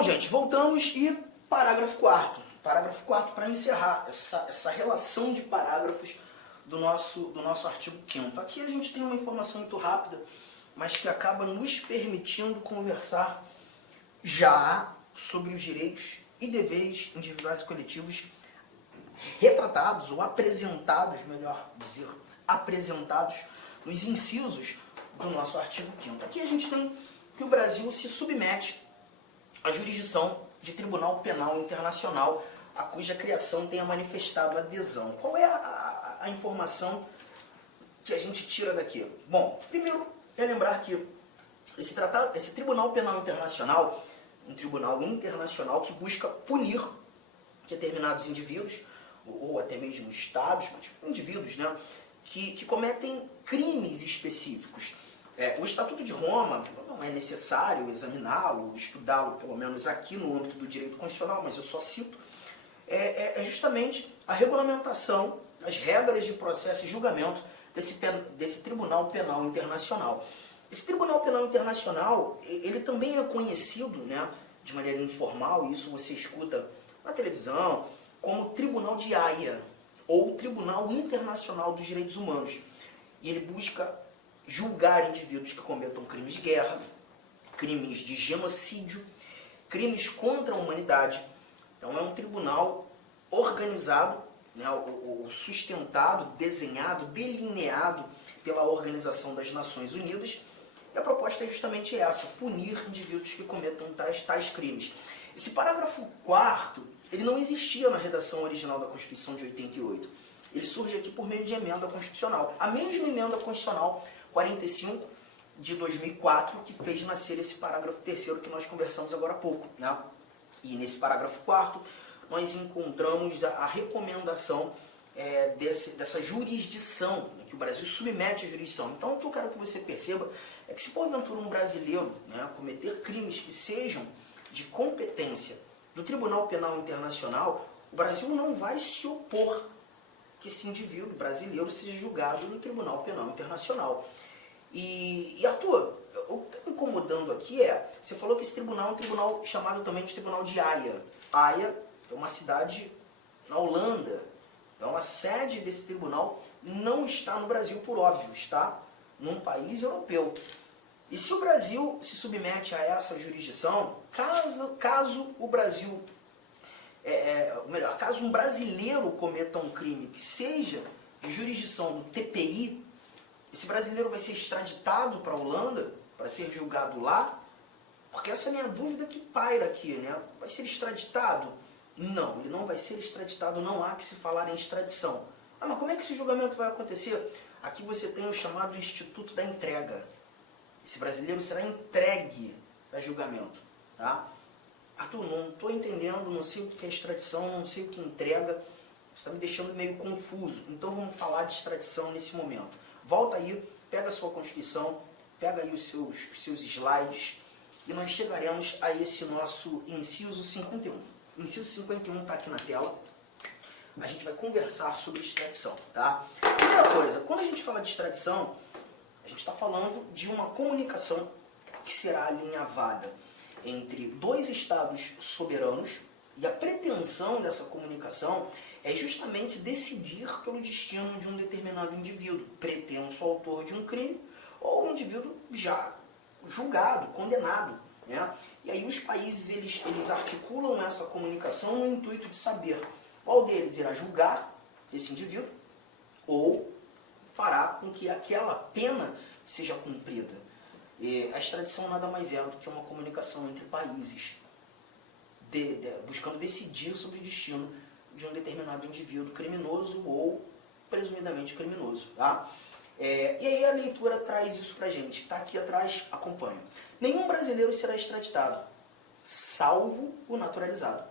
Bom, gente, voltamos e parágrafo 4º. Parágrafo 4º para encerrar essa relação de parágrafos do nosso artigo 5º. Aqui a gente tem uma informação muito rápida, mas que acaba nos permitindo conversar já sobre os direitos e deveres individuais e coletivos retratados ou apresentados, melhor dizer, apresentados nos incisos do nosso artigo 5º. Aqui a gente tem que o Brasil se submete à jurisdição de Tribunal Penal Internacional, a cuja criação tenha manifestado adesão. Qual é a informação que a gente tira daqui? Bom, primeiro é lembrar que esse Tribunal Penal Internacional, um tribunal internacional que busca punir determinados indivíduos, ou até mesmo estados, mas indivíduos, né, que cometem crimes específicos. O Estatuto de Roma não é necessário examiná-lo, estudá-lo, pelo menos aqui no âmbito do direito constitucional, mas eu só cito, é justamente a regulamentação, as regras de processo e julgamento desse Tribunal Penal Internacional. Esse Tribunal Penal Internacional, ele também é conhecido, né, de maneira informal, e isso você escuta na televisão, como Tribunal de Haia, ou Tribunal Internacional dos Direitos Humanos. E ele busca julgar indivíduos que cometam crimes de guerra, crimes de genocídio, crimes contra a humanidade. Então é um tribunal organizado, né, sustentado, desenhado, delineado pela Organização das Nações Unidas. E a proposta é justamente essa, punir indivíduos que cometam tais crimes. Esse parágrafo 4º, ele não existia na redação original da Constituição de 88. Ele surge aqui por meio de emenda constitucional. A mesma emenda constitucional 45 de 2004 que fez nascer esse parágrafo 3º que nós conversamos agora há pouco, né? E nesse parágrafo 4º nós encontramos a recomendação dessa jurisdição, né, que o Brasil submete à jurisdição. Então o que eu quero que você perceba é que se porventura um brasileiro, né, cometer crimes que sejam de competência do Tribunal Penal Internacional, o Brasil não vai se opor que esse indivíduo brasileiro seja julgado no Tribunal Penal Internacional. E Arthur, o que está me incomodando aqui você falou que esse tribunal é um tribunal chamado também de Tribunal de Haia. Haia é uma cidade na Holanda. Então a sede desse tribunal não está no Brasil, por óbvio, está num país europeu. E se o Brasil se submete a essa jurisdição, caso o Brasil, caso um brasileiro cometa um crime que seja de jurisdição do TPI, esse brasileiro vai ser extraditado para a Holanda para ser julgado lá? Porque essa é a minha dúvida que paira aqui, né? Vai ser extraditado? Não, ele não vai ser extraditado, não há que se falar em extradição. Ah, mas como é que esse julgamento vai acontecer? Aqui você tem o chamado Instituto da Entrega. Esse brasileiro será entregue para julgamento, tá? Arthur, não estou entendendo, não sei o que é extradição, não sei o que é entrega, você está me deixando meio confuso. Então vamos falar de extradição nesse momento. Volta aí, pega a sua Constituição, pega aí os seus slides e nós chegaremos a esse nosso inciso 51. O inciso 51 está aqui na tela. A gente vai conversar sobre extradição, tá? Primeira coisa, quando a gente fala de extradição, a gente está falando de uma comunicação que será alinhavada entre dois estados soberanos e a pretensão dessa comunicação é justamente decidir pelo destino de um determinado indivíduo, pretenso autor de um crime ou um indivíduo já julgado, condenado, né? E aí os países eles articulam essa comunicação no intuito de saber qual deles irá julgar esse indivíduo ou fará com que aquela pena seja cumprida. A extradição nada mais é do que uma comunicação entre países, buscando decidir sobre o destino de um determinado indivíduo criminoso ou presumidamente criminoso. Tá? E aí a leitura traz isso pra gente. Está aqui atrás, acompanha. Nenhum brasileiro será extraditado, salvo o naturalizado.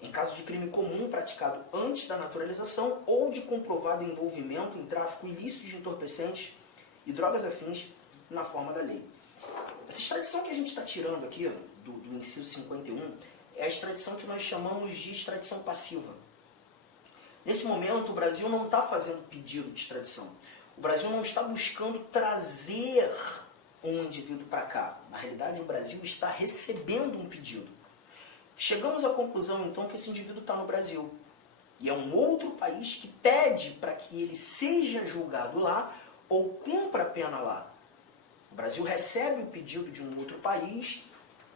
Em caso de crime comum praticado antes da naturalização ou de comprovado envolvimento em tráfico ilícito de entorpecentes e drogas afins na forma da lei. Essa extradição que a gente está tirando aqui, do inciso 51, é a extradição que nós chamamos de extradição passiva. Nesse momento, o Brasil não está fazendo pedido de extradição. O Brasil não está buscando trazer um indivíduo para cá. Na realidade, o Brasil está recebendo um pedido. Chegamos à conclusão, então, que esse indivíduo está no Brasil. E é um outro país que pede para que ele seja julgado lá ou cumpra a pena lá. O Brasil recebe o pedido de um outro país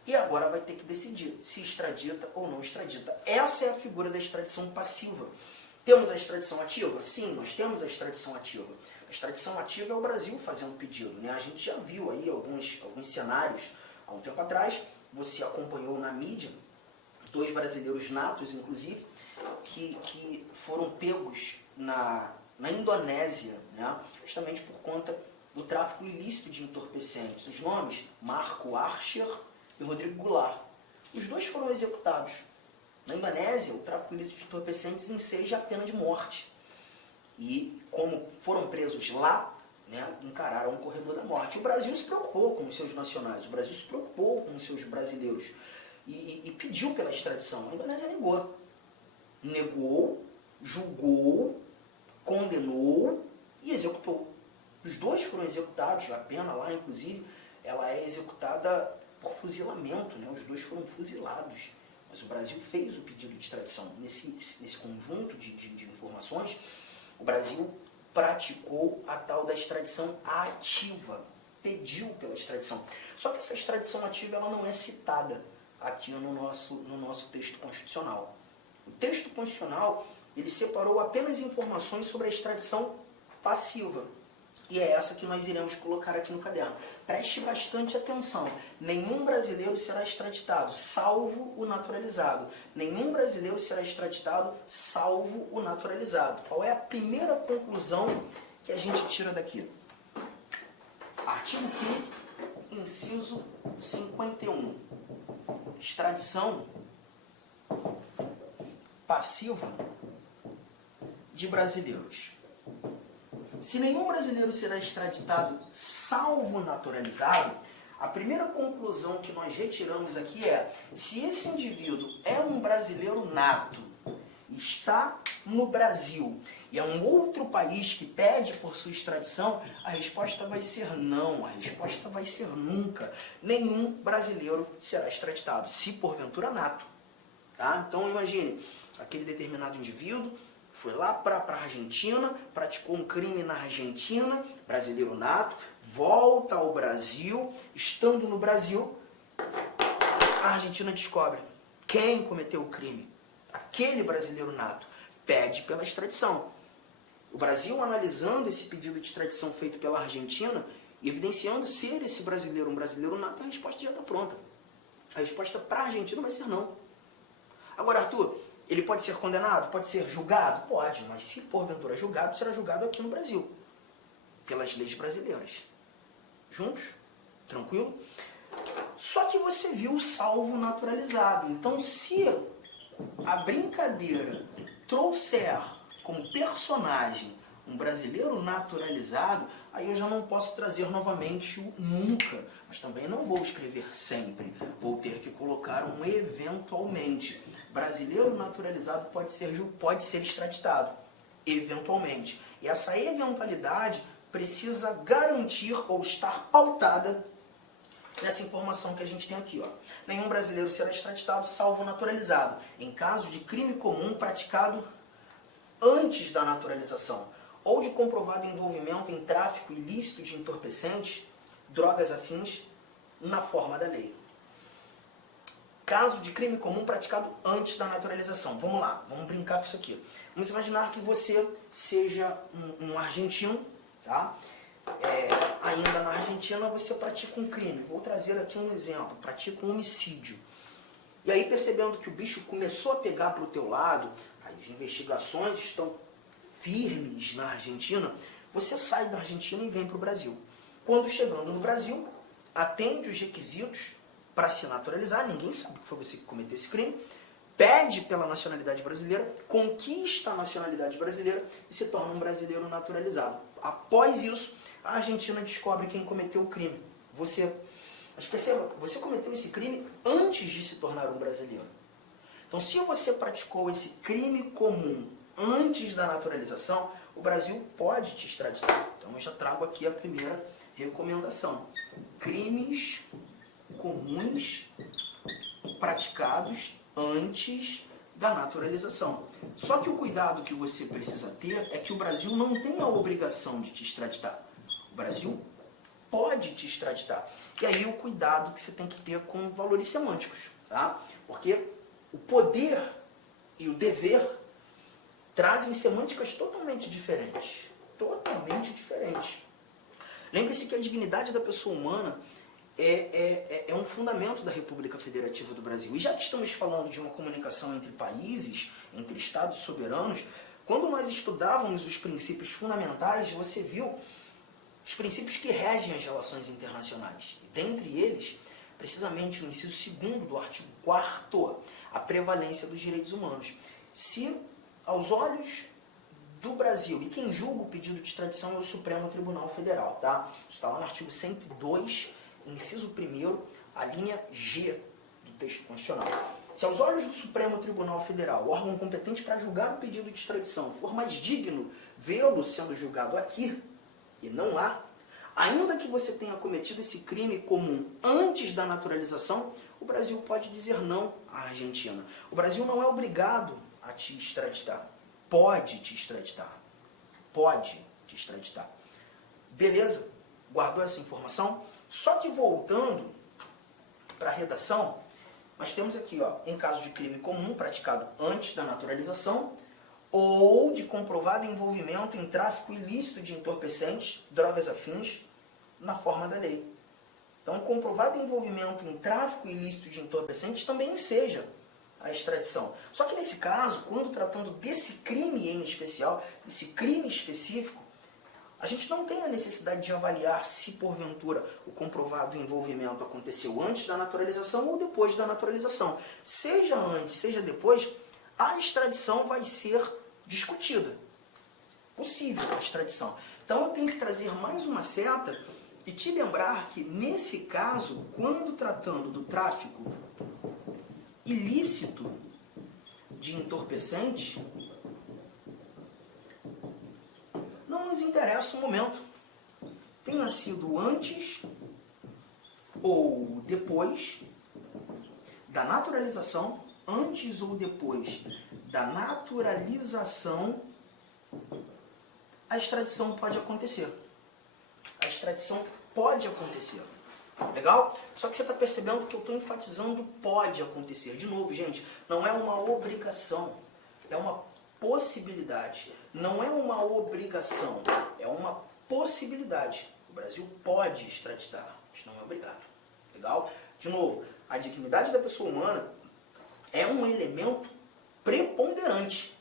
e agora vai ter que decidir se extradita ou não extradita. Essa é a figura da extradição passiva. Temos a extradição ativa? Sim, nós temos a extradição ativa. A extradição ativa é o Brasil fazendo pedido, né? A gente já viu aí alguns cenários há um tempo atrás. Você acompanhou na mídia 2 brasileiros natos, inclusive, que foram pegos na Indonésia, né? Justamente por conta do tráfico ilícito de entorpecentes. Os nomes, Marco Archer e Rodrigo Goulart. Os 2 foram executados. Na Indonésia, o tráfico ilícito de entorpecentes enseja a pena de morte. E como foram presos lá, né, encararam o corredor da morte. O Brasil se preocupou com os seus nacionais, o Brasil se preocupou com os seus brasileiros e pediu pela extradição. A Indonésia negou. Negou, julgou, condenou e executou. Os 2 foram executados, a pena lá, inclusive, ela é executada por fuzilamento, né? Os 2 foram fuzilados. Mas o Brasil fez o pedido de extradição. Nesse conjunto de informações, o Brasil praticou a tal da extradição ativa, pediu pela extradição. Só que essa extradição ativa ela não é citada aqui no nosso texto constitucional. O texto constitucional ele separou apenas informações sobre a extradição passiva. E é essa que nós iremos colocar aqui no caderno. Preste bastante atenção. Nenhum brasileiro será extraditado, salvo o naturalizado. Nenhum brasileiro será extraditado, salvo o naturalizado. Qual é a primeira conclusão que a gente tira daqui? Artigo 5º, inciso 51. Extradição passiva de brasileiros. Se nenhum brasileiro será extraditado, salvo naturalizado, a primeira conclusão que nós retiramos aqui é: se esse indivíduo é um brasileiro nato, está no Brasil e é um outro país que pede por sua extradição, a resposta vai ser não, a resposta vai ser nunca. Nenhum brasileiro será extraditado, se porventura nato. Tá? Então imagine, aquele determinado indivíduo foi lá para a Argentina, praticou um crime na Argentina, brasileiro nato, volta ao Brasil, estando no Brasil, a Argentina descobre quem cometeu o crime. Aquele brasileiro nato pede pela extradição. O Brasil, analisando esse pedido de extradição feito pela Argentina, evidenciando ser esse brasileiro um brasileiro nato, a resposta já está pronta. A resposta para a Argentina vai ser não. Agora, Arthur, ele pode ser condenado? Pode ser julgado? Pode, mas se porventura julgado, será julgado aqui no Brasil, pelas leis brasileiras. Juntos? Tranquilo? Só que você viu o salvo naturalizado. Então, se a brincadeira trouxer como personagem um brasileiro naturalizado, aí eu já não posso trazer novamente o nunca, mas também não vou escrever sempre. Vou ter que colocar um eventualmente. Brasileiro naturalizado pode ser extraditado, eventualmente. E essa eventualidade precisa garantir ou estar pautada nessa informação que a gente tem aqui. Ó. Nenhum brasileiro será extraditado, salvo naturalizado, em caso de crime comum praticado antes da naturalização, ou de comprovado envolvimento em tráfico ilícito de entorpecentes, drogas afins, na forma da lei. Caso de crime comum praticado antes da naturalização. Vamos lá, vamos brincar com isso aqui. Vamos imaginar que você seja um argentino, tá? Ainda na Argentina você pratica um crime. Vou trazer aqui um exemplo, pratica um homicídio. E aí, percebendo que o bicho começou a pegar para o teu lado, as investigações estão firmes na Argentina, você sai da Argentina e vem para o Brasil. Quando chegando no Brasil, atende os requisitos para se naturalizar, ninguém sabe que foi você que cometeu esse crime, pede pela nacionalidade brasileira, conquista a nacionalidade brasileira e se torna um brasileiro naturalizado. Após isso, a Argentina descobre quem cometeu o crime. Você. Mas perceba, você cometeu esse crime antes de se tornar um brasileiro. Então, se você praticou esse crime comum antes da naturalização, o Brasil pode te extraditar. Então, eu já trago aqui a primeira recomendação. Crimes comuns praticados antes da naturalização. Só que o cuidado que você precisa ter é que o Brasil não tem a obrigação de te extraditar. O Brasil pode te extraditar. E aí o cuidado que você tem que ter com valores semânticos, tá? Porque o poder e o dever trazem semânticas totalmente diferentes. Totalmente diferentes. Lembre-se que a dignidade da pessoa humana é um fundamento da República Federativa do Brasil. E já que estamos falando de uma comunicação entre países, entre estados soberanos, quando nós estudávamos os princípios fundamentais, você viu os princípios que regem as relações internacionais. E dentre eles, precisamente o inciso 2º do artigo 4º, a prevalência dos direitos humanos. Se, aos olhos do Brasil, e quem julga o pedido de extradição é o Supremo Tribunal Federal, tá? Isso está lá no artigo 102, inciso 1º, a linha G do texto constitucional. Se aos olhos do Supremo Tribunal Federal, o órgão competente para julgar o pedido de extradição, for mais digno vê-lo sendo julgado aqui, e não lá, ainda que você tenha cometido esse crime comum antes da naturalização, o Brasil pode dizer não à Argentina. O Brasil não é obrigado a te extraditar. Pode te extraditar. Pode te extraditar. Beleza? Guardou essa informação? Só que voltando para a redação, nós temos aqui, ó, em caso de crime comum praticado antes da naturalização ou de comprovado envolvimento em tráfico ilícito de entorpecentes, drogas afins, na forma da lei. Então, comprovado envolvimento em tráfico ilícito de entorpecentes também enseja a extradição. Só que nesse caso, quando tratando desse crime em especial, desse crime específico, a gente não tem a necessidade de avaliar se, porventura, o comprovado envolvimento aconteceu antes da naturalização ou depois da naturalização. Seja antes, seja depois, a extradição vai ser discutida. Possível a extradição. Então eu tenho que trazer mais uma seta e te lembrar que, nesse caso, quando tratando do tráfico ilícito de entorpecente, não nos interessa o momento. Tenha sido antes ou depois da naturalização, antes ou depois da naturalização, a extradição pode acontecer. A extradição pode acontecer. Legal? Só que você está percebendo que eu estou enfatizando pode acontecer. De novo, gente, não é uma obrigação, é uma possibilidade. Não é uma obrigação, é uma possibilidade. O Brasil pode extraditar, mas não é obrigado. Legal? De novo, a dignidade da pessoa humana é um elemento preponderante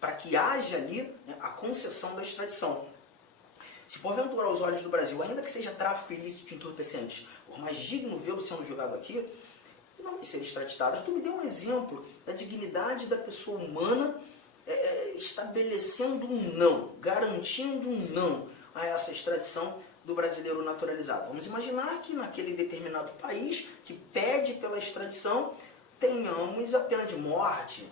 para que haja ali, né, a concessão da extradição. Se porventura aos olhos do Brasil, ainda que seja tráfico ilícito de entorpecentes, por mais digno vê-lo sendo julgado aqui, não vai ser extraditado. Arthur me deu um exemplo da dignidade da pessoa humana estabelecendo um não, garantindo um não a essa extradição do brasileiro naturalizado. Vamos imaginar que naquele determinado país que pede pela extradição tenhamos a pena de morte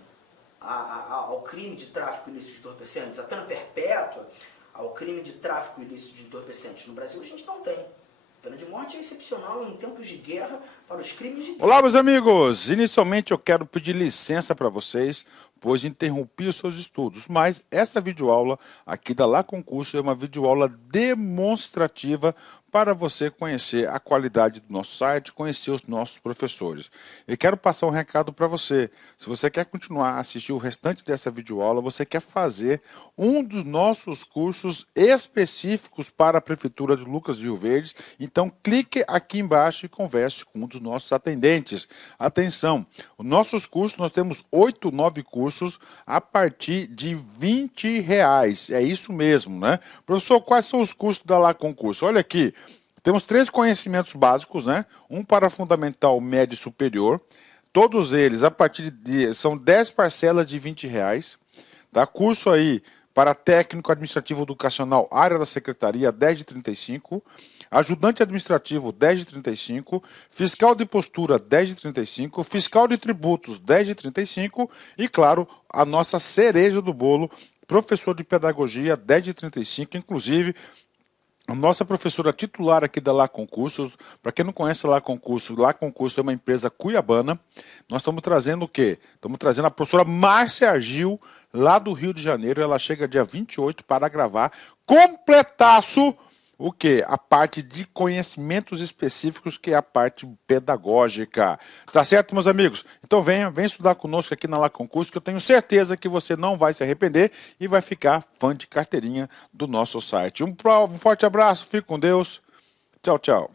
ao crime de tráfico ilícito de entorpecentes, a pena perpétua ao crime de tráfico ilícito de entorpecentes. No Brasil a gente não tem. A pena de morte é excepcional em tempos de guerra para os crimes de guerra. Olá, meus amigos! Inicialmente eu quero pedir licença para vocês, pois interrompi os seus estudos, mas essa videoaula aqui da Lá Concurso é uma videoaula demonstrativa para você conhecer a qualidade do nosso site, conhecer os nossos professores. Eu quero passar um recado para você. Se você quer continuar a assistir o restante dessa videoaula, você quer fazer um dos nossos cursos específicos para a Prefeitura de Lucas do Rio Verde, então clique aqui embaixo e converse com um dos nossos atendentes. Atenção, os nossos cursos, nós temos 8, 9 cursos a partir de R$20. É isso mesmo, né? Professor, quais são os cursos da Lá Concurso? Olha aqui. Temos 3 conhecimentos básicos, né? Um para fundamental, médio e superior. Todos eles, a partir de... são 10 parcelas de R$20. Tá? Curso aí para técnico administrativo educacional, área da secretaria, 10 de 35. Ajudante administrativo, 10 de 35. Fiscal de postura, 10 de 35. Fiscal de tributos, 10 de 35. E, claro, a nossa cereja do bolo, professor de pedagogia, 10 de 35. Inclusive, A nossa professora titular aqui da Lá Concursos, para quem não conhece a Lá Concursos é uma empresa cuiabana. Nós estamos trazendo o quê? Estamos trazendo a professora Márcia Argil, lá do Rio de Janeiro. Ela chega dia 28 para gravar completaço o quê? A parte de conhecimentos específicos, que é a parte pedagógica. Tá certo, meus amigos? Então venha estudar conosco aqui na Lá Concurso, que eu tenho certeza que você não vai se arrepender e vai ficar fã de carteirinha do nosso site. Um forte abraço, fique com Deus. Tchau, tchau.